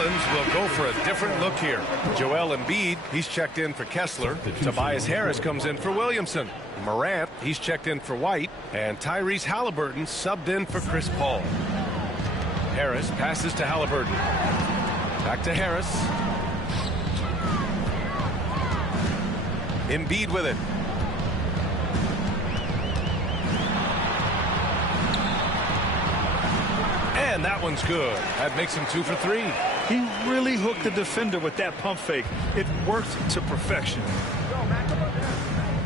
Orleans will go for a different look here. Joel Embiid, he's checked in for Kessler. Tobias Harris comes in for Williamson. Morant, he's checked in for White. And Tyrese Halliburton subbed in for Chris Paul. Harris passes to Halliburton. Back to Harris. Embiid with it. And that one's good. That makes him 2 for 3. He really hooked the defender with that pump fake. It worked to perfection.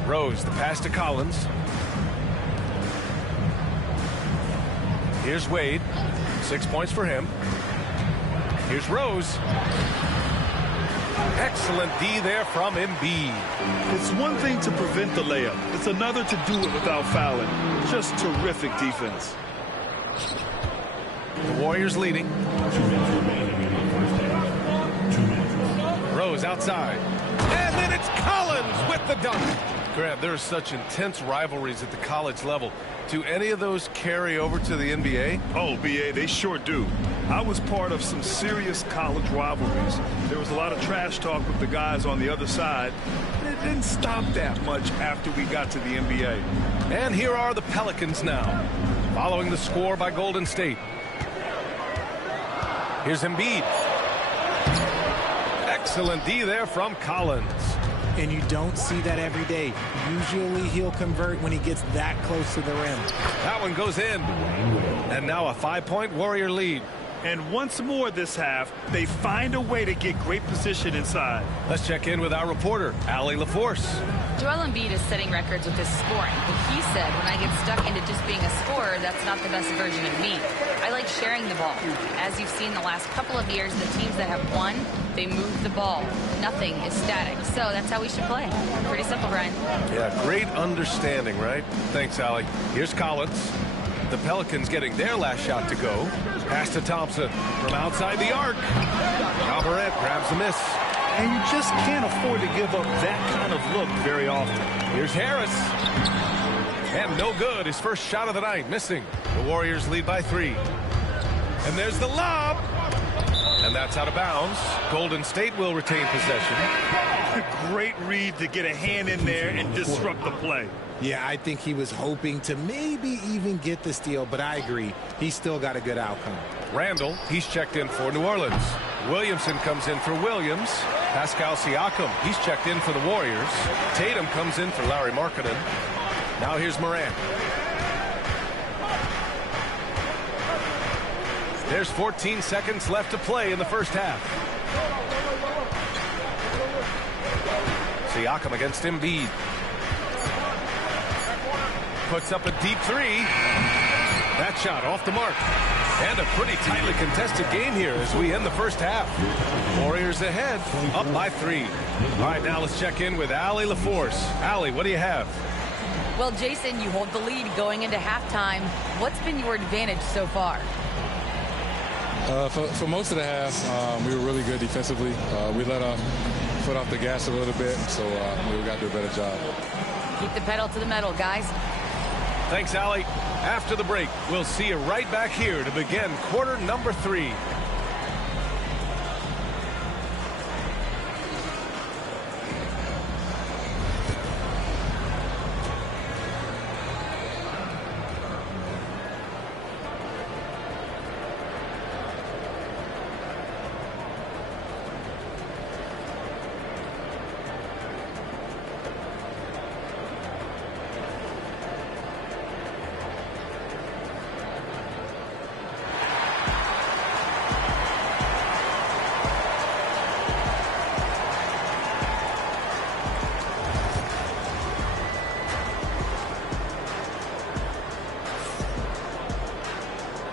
Rose, the pass to Collins. Here's Wade. 6 points for him. Here's Rose. Excellent D there from Embiid. It's one thing to prevent the layup. It's another to do it without fouling. Just terrific defense. The Warriors leading. Rose outside. And then it's Collins with the dunk. Grant, there are such intense rivalries at the college level. Do any of those carry over to the NBA? Oh, B.A., they sure do. I was part of some serious college rivalries. There was a lot of trash talk with the guys on the other side. It didn't stop that much after we got to the NBA. And here are the Pelicans now, following the score by Golden State. Here's Embiid. Excellent D there from Collins. And you don't see that every day. Usually he'll convert when he gets that close to the rim. That one goes in. And now a 5-point Warrior lead. And once more this half, they find a way to get great position inside. Let's check in with our reporter, Allie LaForce. Joel Embiid is setting records with his scoring, but he said, when I get stuck into just being a scorer, that's not the best version of me. I like sharing the ball. As you've seen the last couple of years, the teams that have won, they move the ball. Nothing is static. So that's how we should play. Pretty simple, Brian. Yeah, great understanding, right? Thanks, Allie. Here's Collins. The Pelicans getting their last shot to go. Pass to Thompson from outside the arc. Alvarez grabs the miss. And you just can't afford to give up that kind of look very often. Here's Harris. And no good. His first shot of the night, missing. The Warriors lead by 3. And there's the lob. And that's out of bounds. Golden State will retain possession. Great read to get a hand in there and disrupt the play. Yeah, I think he was hoping to maybe even get the steal, but I agree. He's still got a good outcome. Randall, he's checked in for New Orleans. Williamson comes in for Williams. Pascal Siakam, he's checked in for the Warriors. Tatum comes in for Larry Markkinen. Now here's Morant. There's 14 seconds left to play in the first half. Siakam against Embiid. Puts up a deep 3. That shot off the mark. And a pretty tightly contested game here as we end the first half. Warriors ahead, up by 3. All right, now let's check in with Allie LaForce. Allie, what do you have? Well, Jason, you hold the lead going into halftime. What's been your advantage so far? For most of the half, we were really good defensively. We let our foot off the gas a little bit, so we got to do a better job. Keep the pedal to the metal, guys. Thanks, Allie. After the break, we'll see you right back here to begin quarter number 3.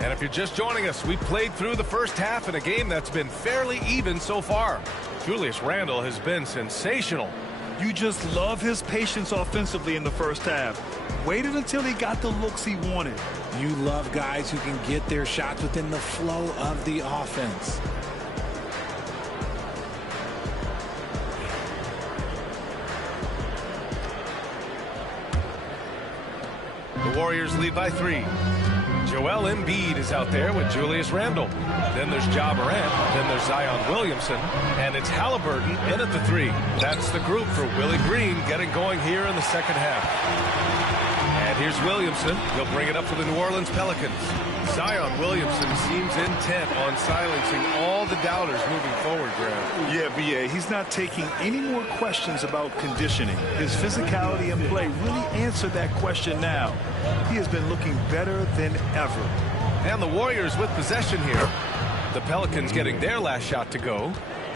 And if you're just joining us, we played through the first half in a game that's been fairly even so far. Julius Randle has been sensational. You just love his patience offensively in the first half. Waited until he got the looks he wanted. You love guys who can get their shots within the flow of the offense. The Warriors lead by 3. Joel Embiid is out there with Julius Randle. Then there's Ja Morant. Then there's Zion Williamson. And it's Halliburton in at the 3. That's the group for Willie Green getting going here in the second half. And here's Williamson. He'll bring it up for the New Orleans Pelicans. Zion Williamson seems intent on silencing all the doubters moving forward, Graham. Yeah, B.A. He's not taking any more questions about conditioning. His physicality and play really answered that question now. He has been looking better than ever. And the Warriors with possession here. The Pelicans getting their last shot to go.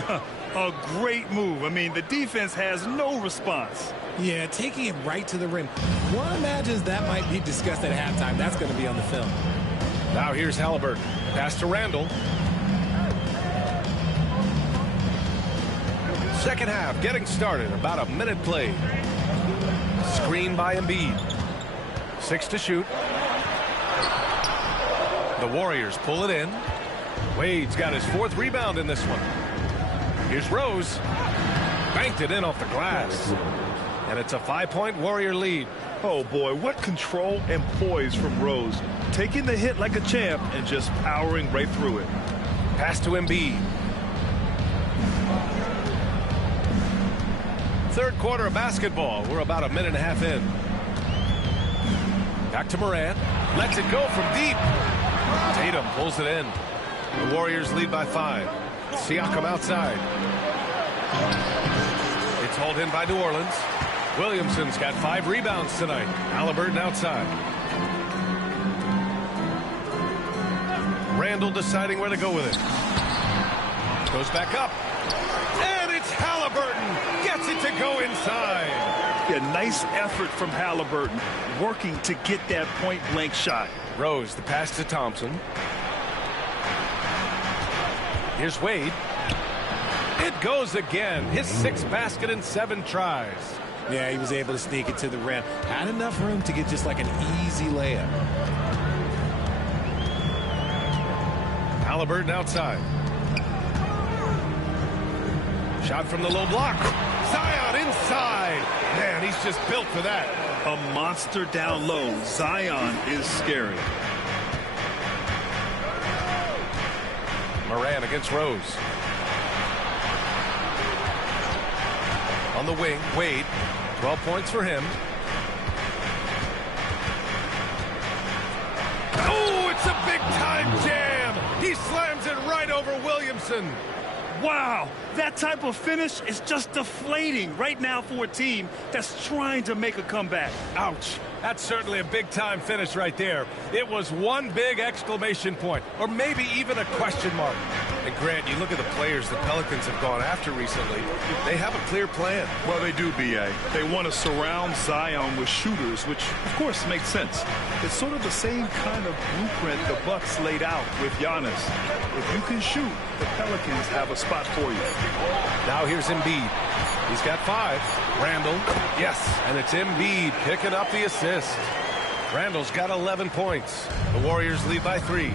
A great move. I mean, the defense has no response. Yeah, taking it right to the rim. One imagines that might be discussed at halftime. That's going to be on the film. Now here's Halliburton. Pass to Randle. Second half getting started. About a minute played. Screen by Embiid. 6 to shoot. The Warriors pull it in. Wade's got his 4th rebound in this one. Here's Rose. Banked it in off the glass. And it's a 5-point Warrior lead. Oh, boy, what control and poise from Rose. Taking the hit like a champ and just powering right through it. Pass to Embiid. Third quarter of basketball. We're about a minute and a half in. Back to Morant. Lets it go from deep. Tatum pulls it in. The Warriors lead by 5. Siakam outside. It's hauled in by New Orleans. Williamson's got 5 rebounds tonight. Halliburton outside. Randle deciding where to go with it. Goes back up. And it's Halliburton. Gets it to go inside. Yeah, nice effort from Halliburton, working to get that point-blank shot. Rose, the pass to Thompson. Here's Wade. It goes again. His 6th basket in 7 tries. Yeah, he was able to sneak it to the rim. Had enough room to get just like an easy layup. Halliburton outside. Shot from the low block. Zion inside. Man, he's just built for that. A monster down low. Zion is scary. Morant against Rose. On the wing, Wade. 12 points for him. Oh, it's a big-time jam. He slams it right over Williamson. Wow, that type of finish is just deflating right now for a team that's trying to make a comeback. Ouch. That's certainly a big-time finish right there. It was one big exclamation point, or maybe even a question mark. And Grant, you look at the players the Pelicans have gone after recently. They have a clear plan. Well, they do, B.A. They want to surround Zion with shooters, which, of course, makes sense. It's sort of the same kind of blueprint the Bucks laid out with Giannis. If you can shoot, the Pelicans have a spot for you. Now here's Embiid. He's got 5. Randle. Yes, and it's Embiid picking up the assist. Randle's got 11 points. The Warriors lead by 3.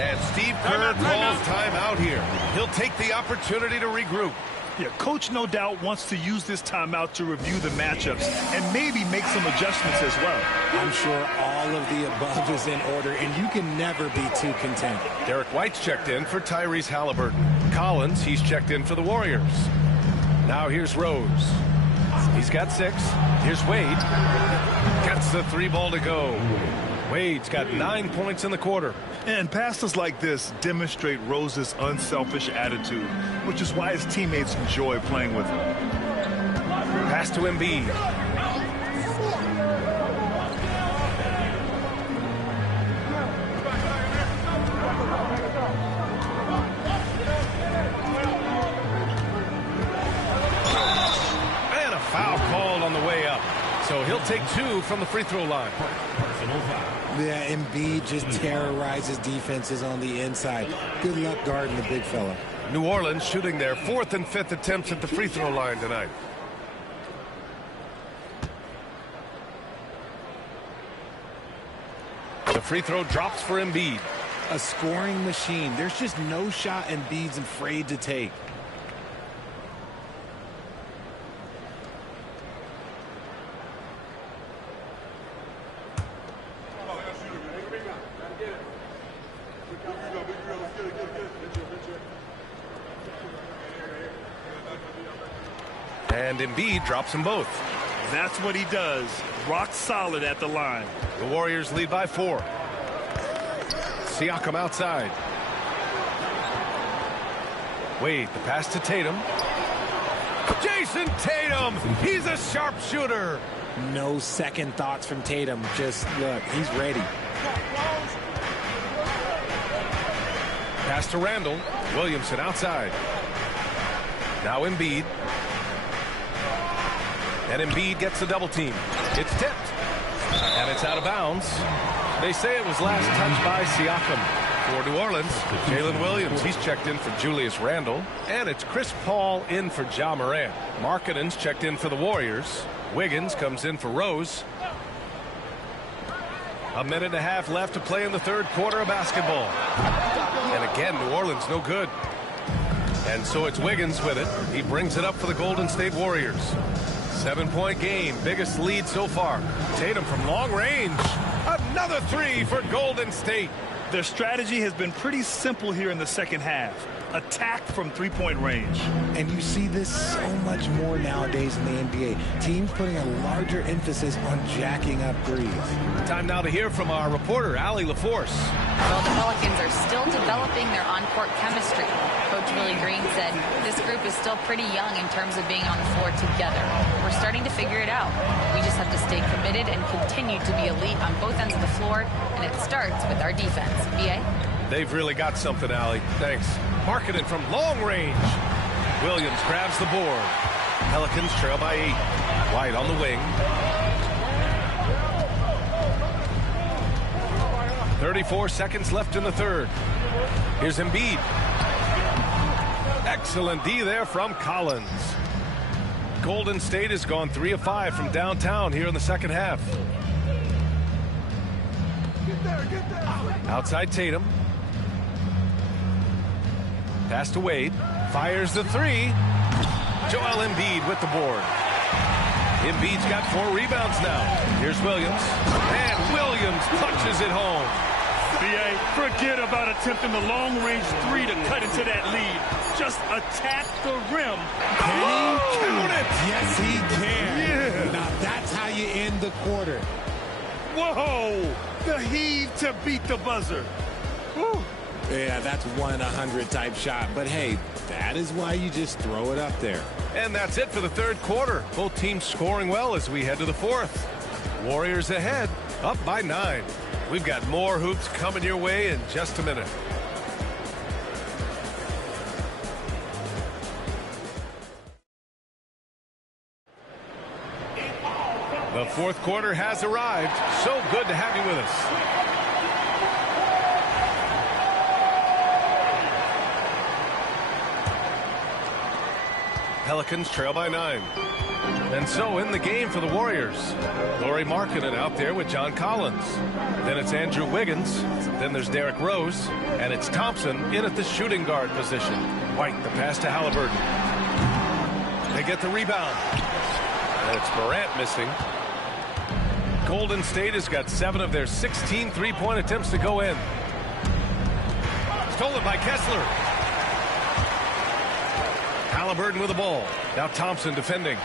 And Steve Kerr calls timeout here. He'll take the opportunity to regroup. Yeah, Coach no doubt wants to use this timeout to review the matchups and maybe make some adjustments as well. I'm sure all of the above is in order, and you can never be too content. Derek White's checked in for Tyrese Halliburton. Collins, he's checked in for the Warriors. Now here's Rose. He's got 6. Here's Wade. Gets the 3 ball to go. Wade's got 9 points in the quarter. And passes like this demonstrate Rose's unselfish attitude, which is why his teammates enjoy playing with him. Pass to Embiid. And a foul called on the way up. So he'll take 2 from the free throw line. Yeah, Embiid just terrorizes defenses on the inside. Good luck guarding the big fella. New Orleans shooting their 4th and 5th attempts at the free throw line tonight. The free throw drops for Embiid. A scoring machine. There's just no shot Embiid's afraid to take. And Embiid drops them both. That's what he does. Rock solid at the line. The Warriors lead by 4. Siakam outside. Wade, the pass to Tatum. Jason Tatum! He's a sharpshooter! No second thoughts from Tatum. Just look, he's ready. Pass to Randall. Williamson outside. Now Embiid. And Embiid gets the double team. It's tipped. And it's out of bounds. They say it was last touched by Siakam. For New Orleans, Jalen Williams, he's checked in for Julius Randle. And it's Chris Paul in for Ja Morant. Markkanen's checked in for the Warriors. Wiggins comes in for Rose. A minute and a half left to play in the third quarter of basketball. And again, New Orleans no good. And so it's Wiggins with it. He brings it up for the Golden State Warriors. 7-point game, biggest lead so far. Tatum from long range. Another 3 for Golden State. Their strategy has been pretty simple here in the second half. Attack from three-point range. And you see this so much more nowadays in the NBA. Teams putting a larger emphasis on jacking up threes. Time now to hear from our reporter, Allie LaForce. Well, the Pelicans are still developing their on-court chemistry. Coach Willie Green said this group is still pretty young in terms of being on the floor together. We're starting to figure it out. We just have to stay committed and continue to be elite on both ends of the floor, and it starts with our defense. B.A.? They've really got something, Allie. Thanks. Markkanen from long range. Williams grabs the board. Pelicans trail by 8. White on the wing. 34 seconds left in the third. Here's Embiid. Excellent D there from Collins. Golden State has gone 3 of 5 from downtown here in the second half. Outside Tatum. Pass to Wade. Fires the 3. Joel Embiid with the board. Embiid's got 4 rebounds now. Here's Williams. And Williams punches it home. B.A., forget about attempting the long-range 3 to cut into that lead. Just attack the rim. Can he count it? Yes, he can. Yeah. Now that's how you end the quarter. Whoa! The heave to beat the buzzer. Woo. Yeah, that's 1 in 100 type shot. But hey, that is why you just throw it up there. And that's it for the third quarter. Both teams scoring well as we head to the fourth. Warriors ahead, up by 9. We've got more hoops coming your way in just a minute. The fourth quarter has arrived. So good to have you with us. Pelicans trail by 9. And so in the game for the Warriors, Lauri Markkanen out there with John Collins. Then it's Andrew Wiggins. Then there's Derrick Rose. And it's Thompson in at the shooting guard position. White, the pass to Halliburton. They get the rebound. And it's Morant missing. Golden State has got 7 of their 16 three-point attempts to go in. Stolen by Kessler. Halliburton with the ball. Now Thompson defending.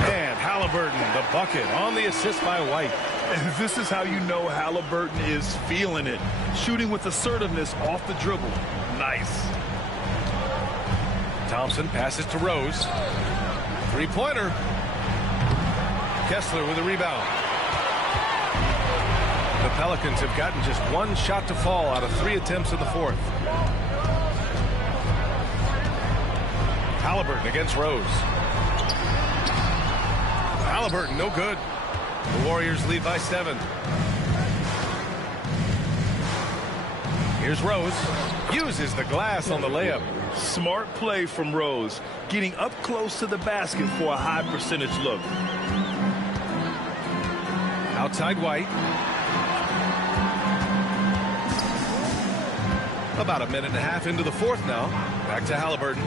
And Halliburton, the bucket on the assist by White. And this is how you know Halliburton is feeling it. Shooting with assertiveness off the dribble. Nice. Thompson passes to Rose. Three-pointer. Kessler with a rebound. The Pelicans have gotten just 1 shot to fall out of 3 attempts in the fourth. Halliburton against Rose. Halliburton, no good. The Warriors lead by 7. Here's Rose. Uses the glass on the layup. Smart play from Rose. Getting up close to the basket for a high percentage look. Outside White. About a minute and a half into the fourth now. Back to Halliburton.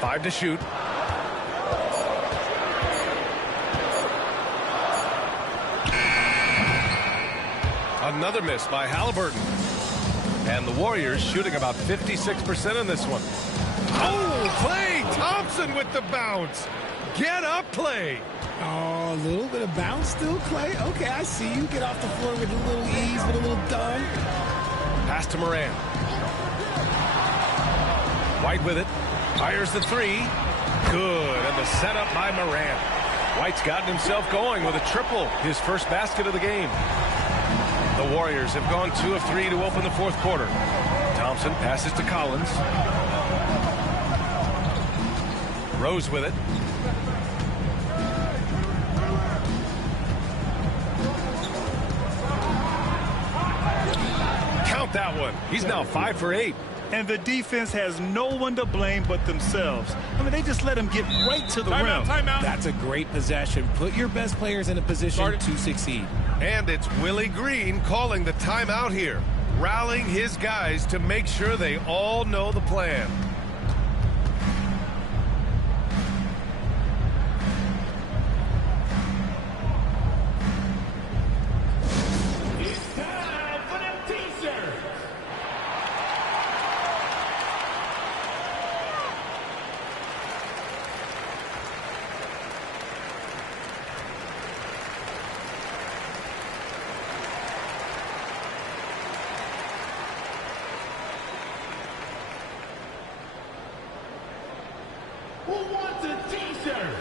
5 to shoot. Another miss by Halliburton. And the Warriors shooting about 56% in this one. Oh, Klay Thompson with the bounce. Get up, Klay. Oh, a little bit of bounce still, Klay. Okay, I see you. Get off the floor with a little ease, with a little dunk. Pass to Morant. White with it. Fires the three. Good. And the setup by Morant. White's gotten himself going with a triple. His first basket of the game. The Warriors have gone 2 of 3 to open the fourth quarter. Thompson passes to Collins. Rose with it. Count that one. He's now 5 for 8. And the defense has no one to blame but themselves. I mean, they just let him get right to the rim. Timeout. That's a great possession. Put your best players in a position to succeed. And it's Willie Green calling the timeout here, rallying his guys to make sure they all know the plan. It's time for them t-shirts. Who wants a t-shirt?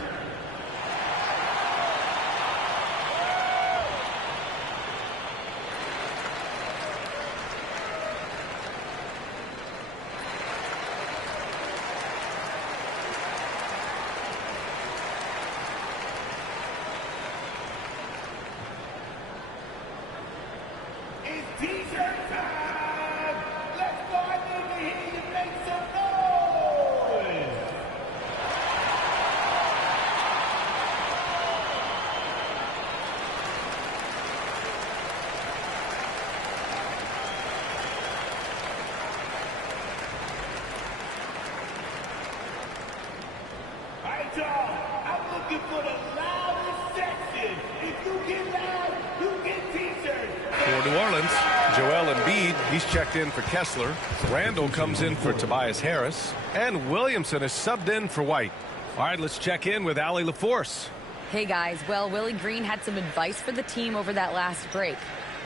It's t-shirt time! Let's go out there and hear you make some noise! All right, y'all. I'm looking for the loudest section. If you get loud, you get t-shirts. For New Orleans, Joel Embiid, he's checked in for Kessler. Randall comes in for Tobias Harris. And Williamson is subbed in for White. All right, let's check in with Allie LaForce. Hey guys, well, Willie Green had some advice for the team over that last break.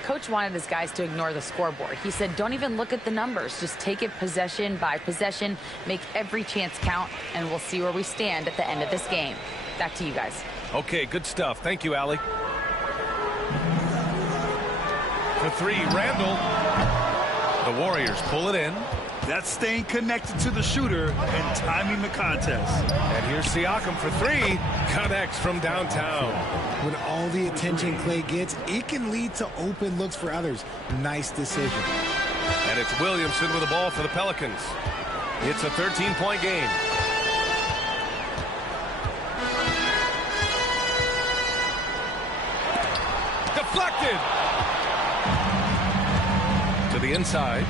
Coach wanted his guys to ignore the scoreboard. He said, don't even look at the numbers. Just take it possession by possession, make every chance count, and we'll see where we stand at the end of this game. Back to you guys. Okay, good stuff. Thank you, Allie. For three, Randall. The Warriors pull it in. That's staying connected to the shooter and timing the contest. And here's Siakam for three. Connects from downtown. With all the attention Klay gets, it can lead to open looks for others. Nice decision. And it's Williamson with the ball for the Pelicans. It's a 13-point game. Deflected. To the inside.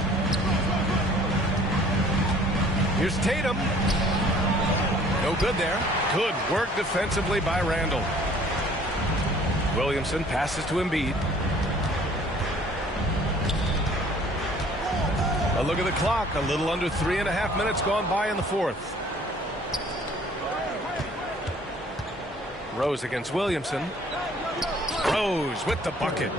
Here's Tatum. No good there. Good work defensively by Randall. Williamson passes to Embiid. A look at the clock. A little under 3.5 minutes gone by in the fourth. Rose against Williamson. Rose with the bucket.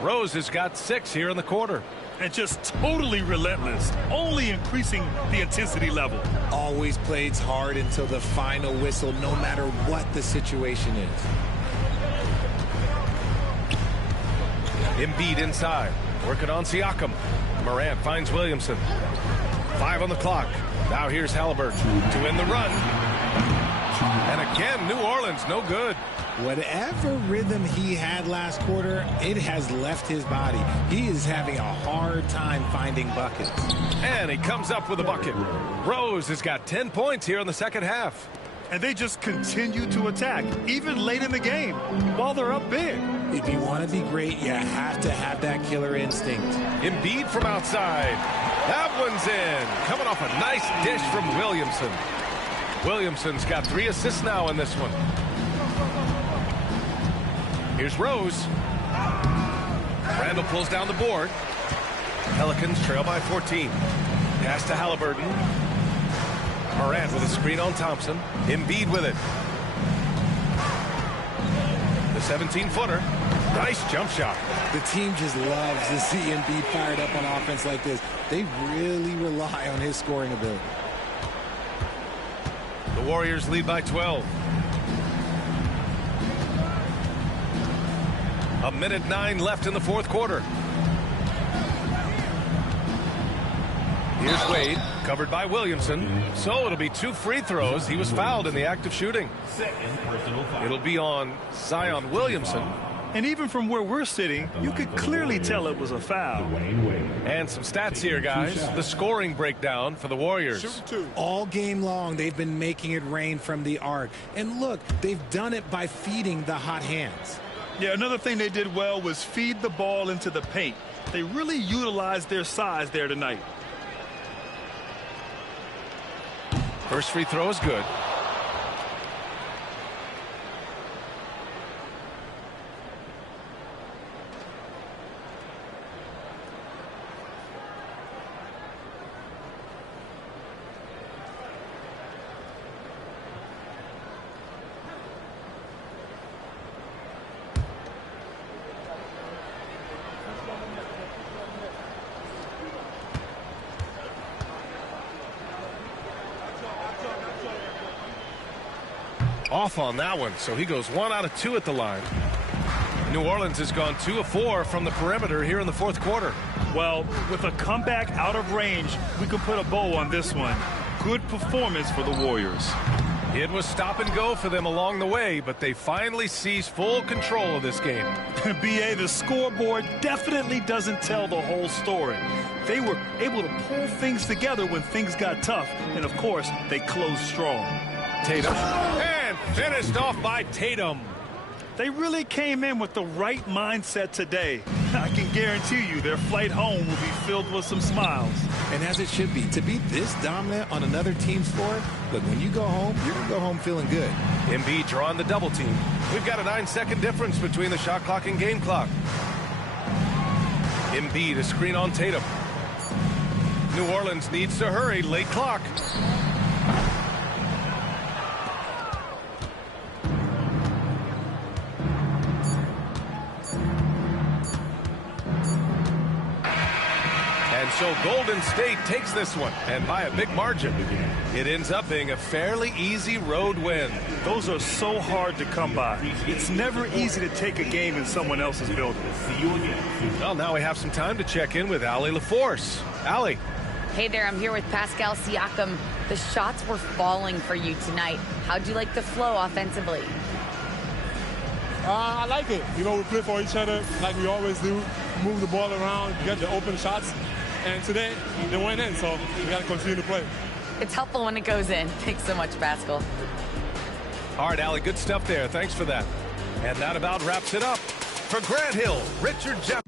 Rose has got 6 here in the quarter. And just totally relentless, only increasing the intensity level. Always plays hard until the final whistle, no matter what the situation is. Embiid inside, working on Siakam. Morant finds Williamson. 5 on the clock. Now here's Halliburton to win the run. And again, New Orleans, no good. Whatever rhythm he had last quarter, it has left his body. He is having a hard time finding buckets. And he comes up with a bucket. Rose has got 10 points here in the second half. And they just continue to attack, even late in the game, while they're up big. If you want to be great, you have to have that killer instinct. Embiid from outside. That one's in. Coming off a nice dish from Williamson. Williamson's got 3 assists now in this one. Here's Rose. Randall pulls down the board. Pelicans trail by 14. Pass to Halliburton. Morant with a screen on Thompson. Embiid with it. The 17-footer. Nice jump shot. The team just loves to see Embiid fired up on offense like this. They really rely on his scoring ability. The Warriors lead by 12. 1:09 left in the fourth quarter. Here's Wade, covered by Williamson. So it'll be 2 free throws. He was fouled in the act of shooting. It'll be on Zion Williamson. And even from where we're sitting, you could clearly tell it was a foul. And some stats here, guys. The scoring breakdown for the Warriors. All game long, they've been making it rain from the arc. And look, they've done it by feeding the hot hands. Yeah, another thing they did well was feed the ball into the paint. They really utilized their size there tonight. First free throw is good. Off on that one, so he goes 1 out of 2 at the line. New Orleans has gone 2 of 4 from the perimeter here in the fourth quarter. Well, with a comeback out of range, we can put a bow on this one. Good performance for the Warriors. It was stop and go for them along the way, but they finally seized full control of this game. B.A., the scoreboard definitely doesn't tell the whole story. They were able to pull things together when things got tough, and of course, they closed strong. Tatum. And finished off by Tatum. They really came in with the right mindset today. I can guarantee you their flight home will be filled with some smiles. And as it should be, to be this dominant on another team's floor, look, when you go home, you're going to go home feeling good. Embiid drawing the double team. We've got a 9-second difference between the shot clock and game clock. Embiid, a screen on Tatum. New Orleans needs to hurry, late clock. And so Golden State takes this one, and by a big margin. It ends up being a fairly easy road win. Those are so hard to come by. It's never easy to take a game in someone else's building. Well, now we have some time to check in with Allie LaForce. Allie. Hey there, I'm here with Pascal Siakam. The shots were falling for you tonight. How'd you like the flow offensively? I like it. You know, we play for each other like we always do. Move the ball around, get the open shots. And today, they went in, so we got to continue to play. It's helpful when it goes in. Thanks so much, Pascal. All right, Allie, good stuff there. Thanks for that. And that about wraps it up. For Grant Hill, Richard Jeff.